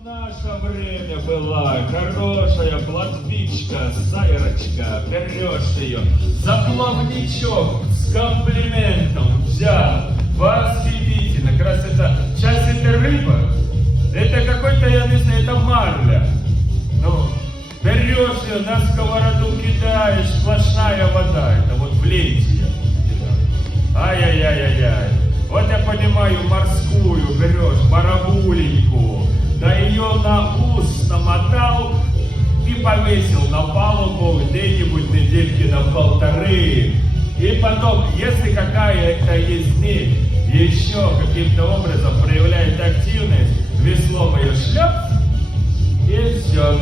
В наше время была хорошая плотвичка, Сайрочка, берешь ее за плавничок с комплиментом взял. Восхитительно, как раз это, сейчас это рыба, это какой-то, я не знаю, это марля. Ну, берешь ее, на сковороду кидаешь, сплошная вода, это вот в ленте я кидаю. Ай-яй-яй-яй-яй. Вот я понимаю, морскую берешь, барабуленьку, да ее на ус намотал и повесил на палубу где-нибудь недельки на полторы. И потом, если какая-то из них еще каким-то образом проявляет активность, веслом ее шлеп, и все.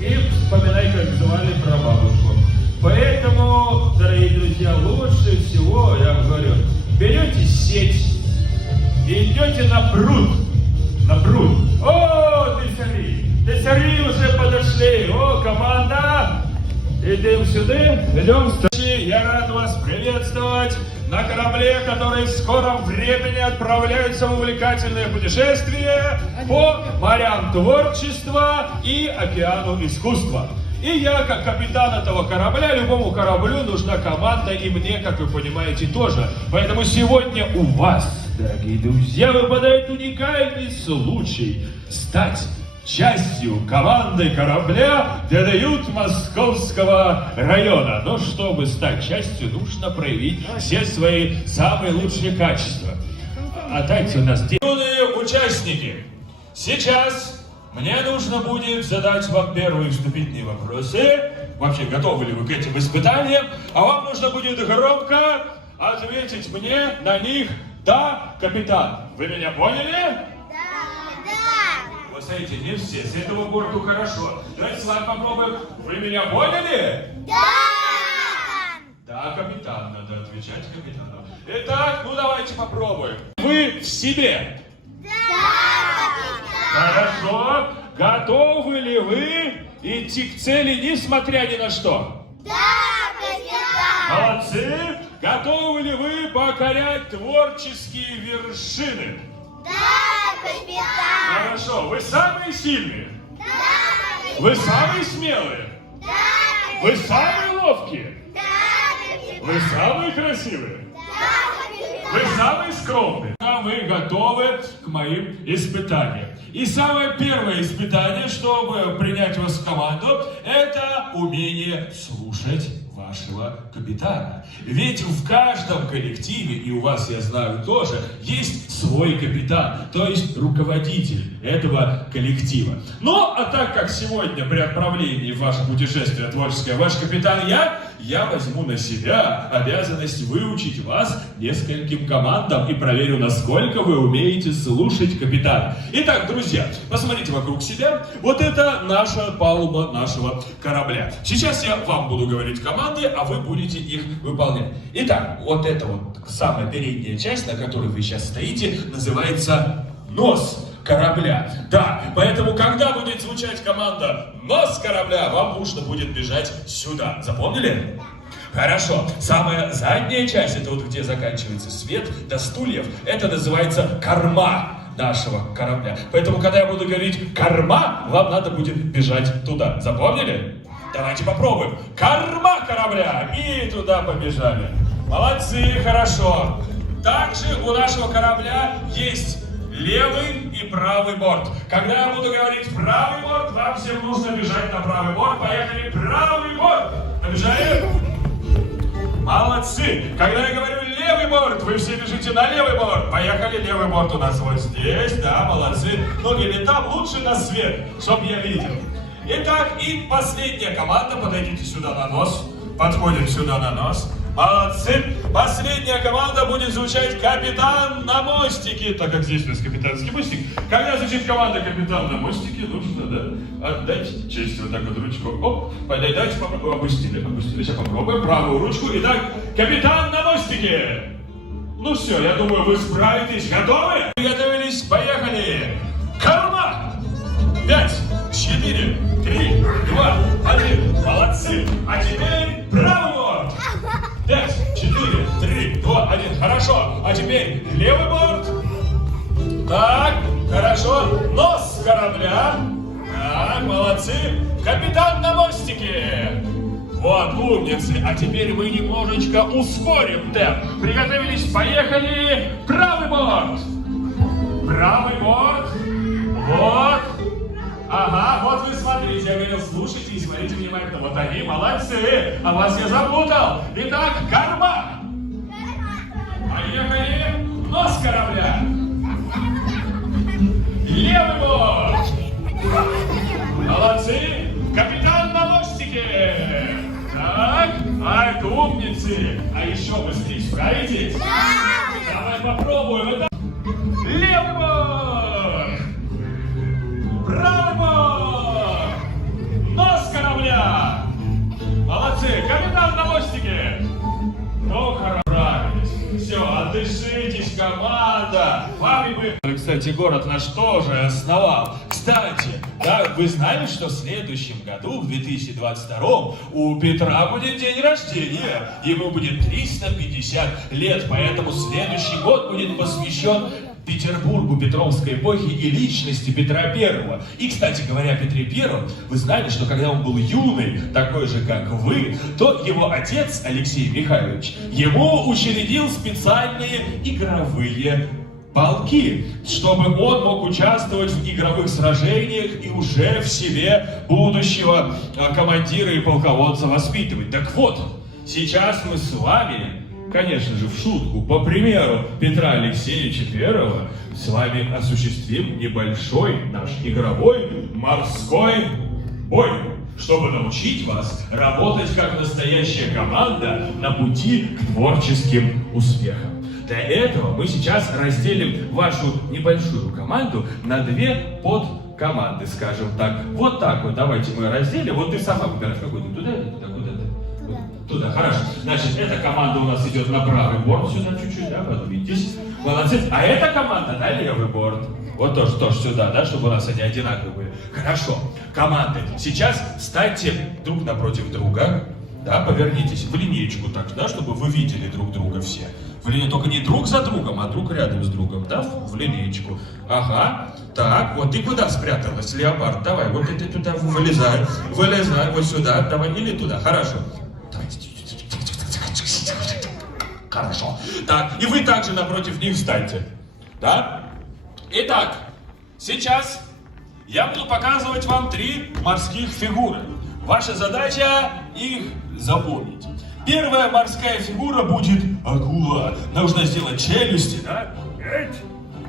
И вспоминай, как звали прабабушку. Поэтому, дорогие друзья, лучше всего, я вам говорю, берете сеть и идете на пруд. На пруд. О, десяри уже подошли. О, команда, идем сюда, идем. Я рад вас приветствовать на корабле, который в скором времени отправляется в увлекательное путешествие по морям творчества и океану искусства. И я, как капитан этого корабля, любому кораблю нужна команда, и мне, как вы понимаете, тоже. Поэтому сегодня у вас, дорогие друзья, выпадает уникальный случай стать частью команды корабля «Дедают Московского района». Но чтобы стать частью, нужно проявить все свои самые лучшие качества. А дайте у нас... Юные участники, сейчас... Мне нужно будет задать вам первые вступительные вопросы. Вообще, готовы ли вы к этим испытаниям? А вам нужно будет громко ответить мне на них «Да, капитан». Вы меня поняли? Да. Вы знаете, не все. С этого борту хорошо. Давайте с вами попробуем. Вы меня поняли? Да. Да, капитан. Надо отвечать капитану. Итак, ну давайте попробуем. Вы в себе? Хорошо. Готовы ли вы идти к цели, несмотря ни на что? Да, капитан. Молодцы. Готовы ли вы покорять творческие вершины? Да, капитан. Хорошо. Вы самые сильные? Да, капитан. Вы самые смелые? Да, Вы самые ловкие? да, капитан. Вы самые красивые? Да, капитан. Вы самые скромные. Вы готовы к моим испытаниям. И самое первое испытание, чтобы принять вас в команду, это умение слушать вашего капитана. Ведь в каждом коллективе, и у вас, я знаю, тоже, есть свой капитан, то есть руководитель этого коллектива. Ну, а так как сегодня при отправлении в ваше путешествие творческое ваш капитан я возьму на себя обязанность выучить вас нескольким командам и проверю, насколько вы умеете слушать капитана. Итак, друзья, посмотрите вокруг себя. Вот это наша палуба нашего корабля. Сейчас я вам буду говорить команды, а вы будете их выполнять. Итак, вот эта вот самая передняя часть, на которой вы сейчас стоите, называется нос корабля. Да, поэтому, когда будет звучать команда «Нос корабля», вам нужно будет бежать сюда. Запомнили? Хорошо. Самая задняя часть, это вот где заканчивается свет до стульев, это называется корма нашего корабля. Поэтому, когда я буду говорить «корма», вам надо будет бежать туда. Запомнили? Давайте попробуем. Корма корабля. И туда побежали. Молодцы, хорошо. Также у нашего корабля есть левый и правый борт. Когда я буду говорить правый борт, вам всем нужно бежать на правый борт. Поехали, правый борт. Побежали? Молодцы. Когда я говорю левый борт, вы все бежите на левый борт. Поехали, левый борт у нас вот здесь. Да, молодцы. Ну или там лучше на свет, чтоб я видел. Итак, и последняя команда. Подойдите сюда на нос. Подходим сюда на нос. Молодцы. Последняя команда будет звучать «Капитан на мостике». Так как здесь у нас капитанский мостик. Когда звучит команда «Капитан на мостике», нужно, да, отдать честь. Вот так вот ручку. Оп. Давайте попробуем. Опустили. Сейчас попробуем. Правую ручку. Итак, «Капитан на мостике». Ну все, я думаю, вы справитесь. Готовы? Приготовились. Поехали. Корма. 5, 4, 3, 2, 1. Молодцы. А теперь правый борт. 5, 4, 3, 2, 1. Хорошо. А теперь левый борт. Так, хорошо. Нос корабля. умницы. А теперь мы немножечко ускорим темп. Приготовились, поехали. Правый борт. Правый борт. Вот. Ага, вот вы смотрите, я говорил, слушайте и смотрите внимательно. Вот они, молодцы. А вас я запутал. Итак, корма. Поехали. Нос корабля. Левый борт. Молодцы. Капитан на мостике. Так, а это умницы. А еще быстрее справитесь? Давай попробуем. Это левый борт. Правый борт. Нос корабля. Молодцы. Капитан на мостике. Ну, хорошо. Все, отдышитесь, команда. Вами бы... Кстати, город наш тоже основал. Кстати, да, вы знали, что в следующем году, в 2022, у Петра будет день рождения. Ему будет 350 лет, поэтому следующий год будет посвящен Петербургу Петровской эпохи и личности Петра I. И, кстати говоря, о Петре I, вы знали, что когда он был юный, такой же, как вы, то его отец, Алексей Михайлович, ему учредил специальные игровые полки, чтобы он мог участвовать в игровых сражениях и уже в себе будущего командира и полководца воспитывать. Так вот, сейчас мы с вами, конечно же, в шутку, по примеру Петра Алексеевича I, с вами осуществим небольшой наш игровой морской бой, чтобы научить вас работать как настоящая команда на пути к творческим успехам. Для этого мы сейчас разделим вашу небольшую команду на две подкоманды, скажем так. Вот так вот, давайте мы разделим. Вот ты сама выбираешь, какой ты, туда или туда, куда-то? Туда, хорошо. Значит, эта команда у нас идет на правый борт, сюда чуть-чуть, да, подвиньтесь. Молодцы. А эта команда на левый борт. Вот тоже сюда, да, чтобы у нас они одинаковые были. Хорошо. Команды, сейчас встаньте друг напротив друга. Да, повернитесь в линеечку так, да, чтобы вы видели друг друга все. В линейку, только не друг за другом, а друг рядом с другом, да, в линеечку. Ага, так, вот ты куда спряталась, леопард? Давай, вот ты туда вылезай, вот сюда, давай, или туда, хорошо. Хорошо. Так, и вы также напротив них встаньте, да? Итак, сейчас я буду показывать вам 3 морских фигуры. Ваша задача их запомнить. Первая морская фигура будет акула. Нужно сделать челюсти, да?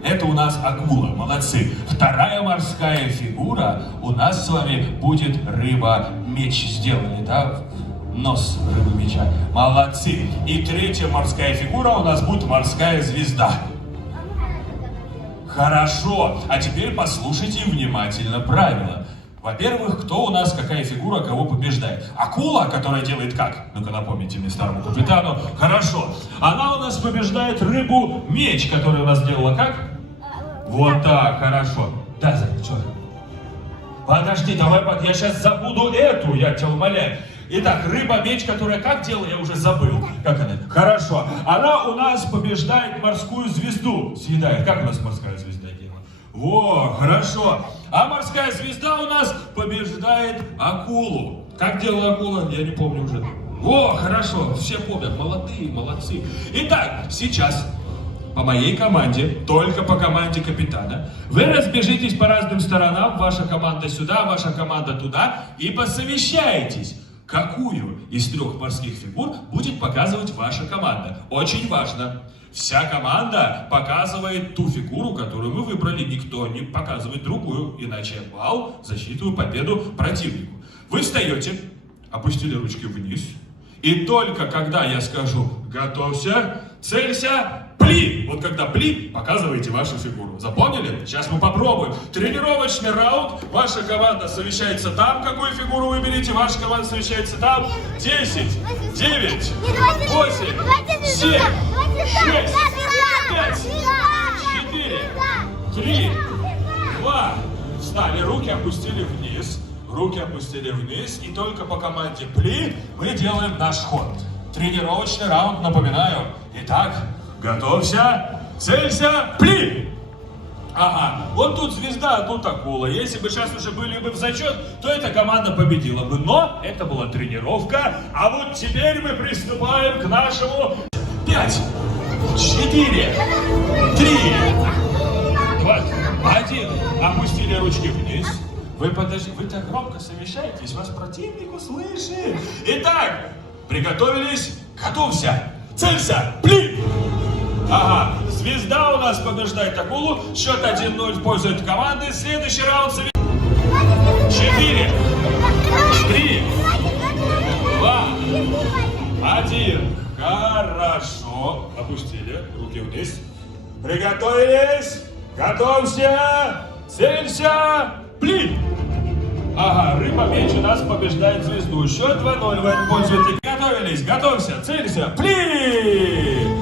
Это у нас акула, молодцы. Вторая морская фигура у нас с вами будет рыба-меч. Сделали, да? Нос рыбы-меча. Молодцы. И третья морская фигура у нас будет морская звезда. Хорошо. А теперь послушайте внимательно правила. Во-первых, кто у нас, какая фигура, кого побеждает? Акула, которая делает как? Ну-ка напомните мне, старому капитану. Хорошо. Она у нас побеждает рыбу-меч, которая у нас делала как? Вот так, хорошо. Да, Зайка, что? Подожди, давай, я сейчас забуду эту, я тебя умоляю. Итак, рыба-меч, которая как делала, я уже забыл. Как она? Хорошо. Она у нас побеждает морскую звезду. Съедает. Как у нас морская звезда делала? Во, хорошо. А морская звезда у нас побеждает акулу. Как делала акула? Я не помню уже. Во, хорошо. Все помнят. Молодые, молодцы. Итак, сейчас по моей команде, только по команде капитана, вы разбежитесь по разным сторонам. Ваша команда сюда, ваша команда туда. И посовещаетесь. Какую из 3 морских фигур будет показывать ваша команда? Очень важно. Вся команда показывает ту фигуру, которую мы выбрали. Никто не показывает другую, иначе балл в защиту, победу противнику. Вы встаете, опустили ручки вниз. И только когда я скажу «Готовься», «Целься», «Пли». Вот когда «Пли», показываете вашу фигуру. Запомнили? Сейчас мы попробуем. Тренировочный раунд. Ваша команда совещается там. Какую фигуру выберете? Ваша команда совещается там. 10, 9, 8, 7, 6, 5, 4, 3, 2. Встали, руки опустили вниз. Руки опустили вниз. И только по команде «Пли» мы делаем наш ход. Тренировочный раунд, напоминаю. Итак, готовься, целься, пли! Ага, вот тут звезда, а тут акула. Если бы сейчас уже были бы в зачет, то эта команда победила бы. Но это была тренировка. А вот теперь мы приступаем к нашему 5, 4, 3, 2, 1. Опустили ручки вниз. Вы подождите, вы так громко совещаетесь, вас противник услышит. Итак, приготовились, готовься, целься, блин! Ага, звезда у нас побеждает акулу, счет 1-0 в пользу этой команды. Следующий раунд 4, 3, 2, 1. Хорошо, опустили руки вниз. Приготовились, готовься, целься, блин! Ага, рыба-меч у нас побеждает звезду. Счет 2-0 в этом пользу. Готовились, готовься, целься, блин!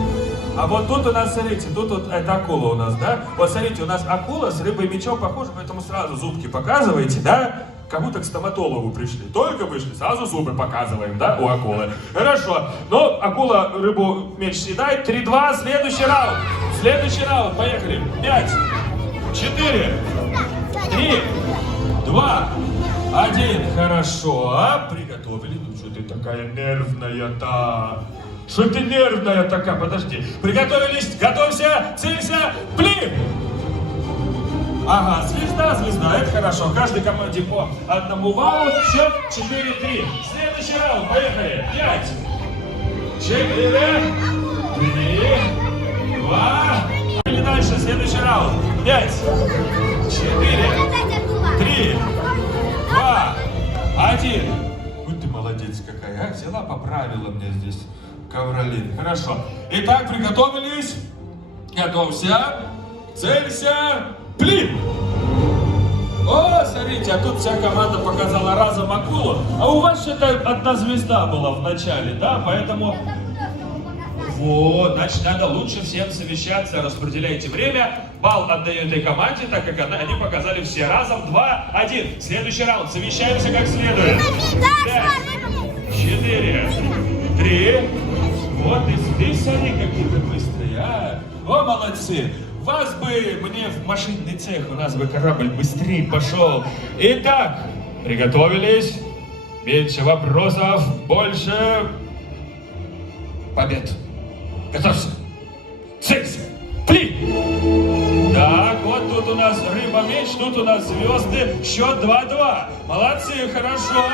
А вот тут у нас, смотрите, тут вот это акула у нас, да? Вот смотрите, у нас акула с рыбой-мечом похожа, поэтому сразу зубки показываете, да? Как будто к стоматологу пришли. Только вышли, сразу зубы показываем, да, у акулы. Хорошо. Ну, акула рыбу-меч съедает. 3-2, следующий раунд. Следующий раунд, поехали. 5, 4, 3, 2, 1. Хорошо. Приготовили. Ну, что ты такая нервная-то? Что ты нервная такая? Подожди. Приготовились, готовься, целься, блин! Ага, звезда, это хорошо. Каждой команде по одному баллу. Счет 4-3. Следующий раунд, поехали. 5, 4, 3, 2. Или дальше, следующий раунд. 5, 4, 3, 2, 1. Вот ты молодец какая, а? Взяла, поправила мне здесь. Ковролин. Хорошо. Итак, приготовились. Готовься. Целься. Блин! О, смотрите, а тут вся команда показала разом акулу. А у вас что-то одна звезда была в начале, да? Поэтому... Вот, значит, надо лучше всем совещаться, распределяйте время. Балл отдаю этой команде, так как они показали все разом. 2-1. Следующий раунд. Совещаемся как следует. 5, 4, 3. Вот и здесь они какие-то быстрые, а? О, молодцы! Вас бы мне в машинный цех, у нас бы корабль быстрее пошел. Итак, приготовились. Меньше вопросов, больше побед. Готовься. Целься. Блин! Так, вот тут у нас рыба-меч, тут у нас звезды. Счет 2-2. Молодцы, хорошо.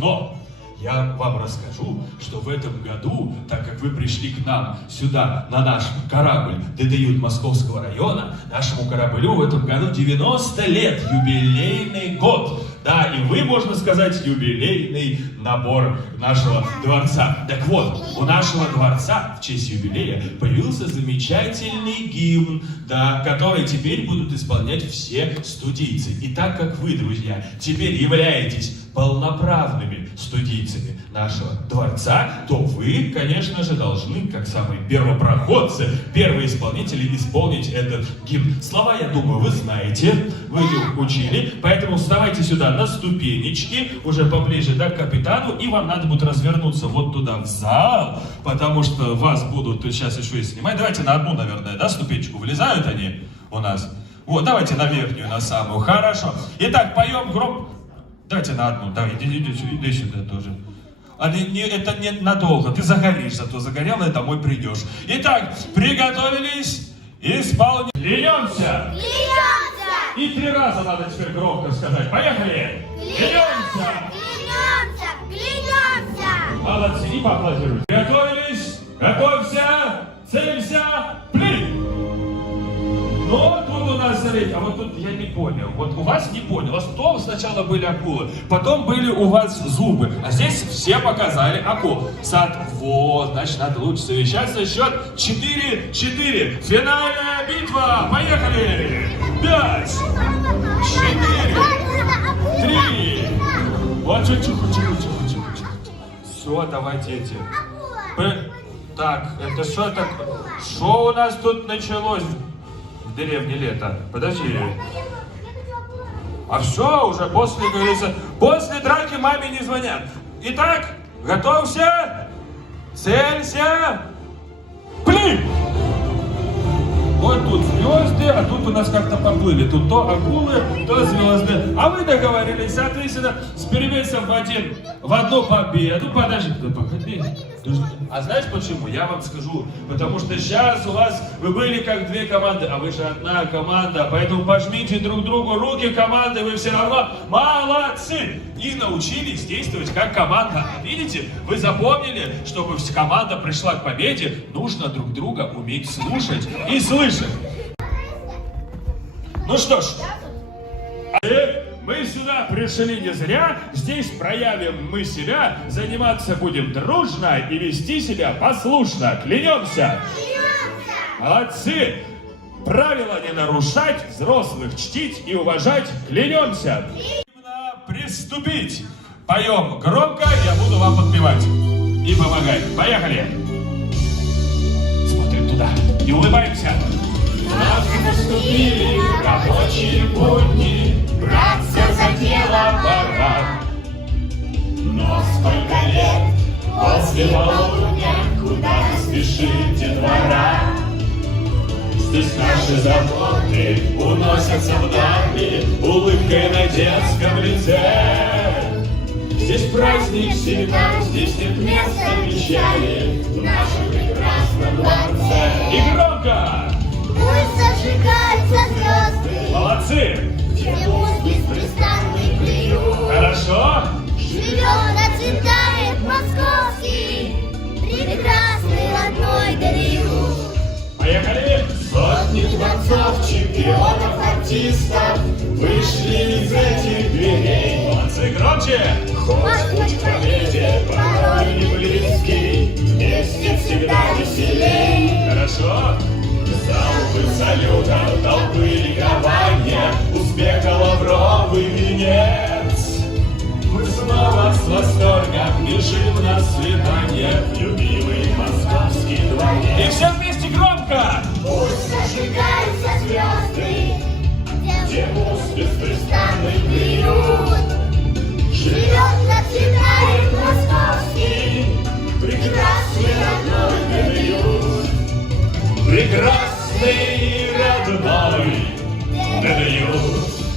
Но я вам расскажу, что в этом году, так как вы пришли к нам сюда, на наш корабль ДДЮ Московского района, нашему кораблю в этом году 90 лет, юбилейный год. Да, и вы, можно сказать, юбилейный набор нашего дворца. Так вот, у нашего дворца в честь юбилея появился замечательный гимн, да, который теперь будут исполнять все студийцы. И так как вы, друзья, теперь являетесь полноправными студийцами нашего дворца, то вы, конечно же, должны, как самые первопроходцы, первые исполнители, исполнить этот гимн. Слова, я думаю, вы знаете, вы их учили, поэтому вставайте сюда на ступенечки, уже поближе, да, к капитану, и вам надо будет развернуться вот туда в зал, потому что вас будут сейчас еще и снимать. Давайте на одну, наверное, да, ступенечку. Вылезают они у нас? Вот, давайте на верхнюю, на самую. Хорошо. Итак, поем громко. Давайте на одну, давай, иди сюда тоже. Это не надолго, ты загоришь, зато загорелый домой придешь. Итак, приготовились, исполнить. Клянемся! Клянемся! И 3 раза надо теперь громко сказать. Поехали! Клянемся! Клянемся! Клянемся! Молодцы, и поаплодируйте. Готовились, готовься, целься, блин! Но тут у нас, смотрите, а вот тут я не понял. Вот у вас не понял. У вас то сначала были акулы, потом были у вас зубы. А здесь все показали акул. Вот, значит, надо лучше совещаться. Счет 4-4. Финальная битва. Поехали! 5, 4, 3. Вот, тихо. Все, давайте эти. Так, это что так? Что у нас тут началось? В деревне лето. Подожди. А все, уже после, говорится, после драки маме не звонят. Итак, готовься, целься, блин! Вот тут звезды, а тут у нас как-то поплыли. Тут то акулы, то звезды. А вы договорились, соответственно, с перевесом в одну победу. Подожди, да погоди. А знаешь почему? Я вам скажу. Потому что сейчас у вас, вы были как две команды, а вы же одна команда. Поэтому пожмите друг другу руки команды, вы все равно молодцы. И научились действовать как команда. Видите, вы запомнили, чтобы команда пришла к победе, нужно друг друга уметь слушать и слышать. Ну что ж, мы сюда пришли не зря, здесь проявим мы себя, заниматься будем дружно и вести себя послушно. Клянемся! Молодцы! Правила не нарушать, взрослых чтить и уважать. Клянемся! Приступить! Поем громко, я буду вам подпевать. И помогать. Поехали! Смотрим туда и улыбаемся. Наступили рабочие будни, браться за дело пора. Но сколько лет после полудня, куда не спешите двора? Здесь наши заботы уносятся вдали улыбкой на детском лице. Здесь праздник всегда, здесь нет места печали в нашем прекрасном дворце. И громко! Пусть зажигаются звезды, Молодцы! где пусть беспрестанный приют. Хорошо? Живет, процветает московский, прекрасный родной Голливуд. Поехали! Сотни творцов, чемпионов, артистов вышли из этих дверей. Молодцы, громче! Путь к победе порой не близкий, вместе всегда веселей. Хорошо? Залпы салютов, толпы ликования, успеха лавровый венец. Мы снова с восторгом бежим на свидание в любимый московский дворец. И все вместе громко! Пусть зажигаются звезды, где пусть беспрестанный приют. Живет, процветает московский, прекрасный родной Голливуд. Прекрасный родной Голливуд.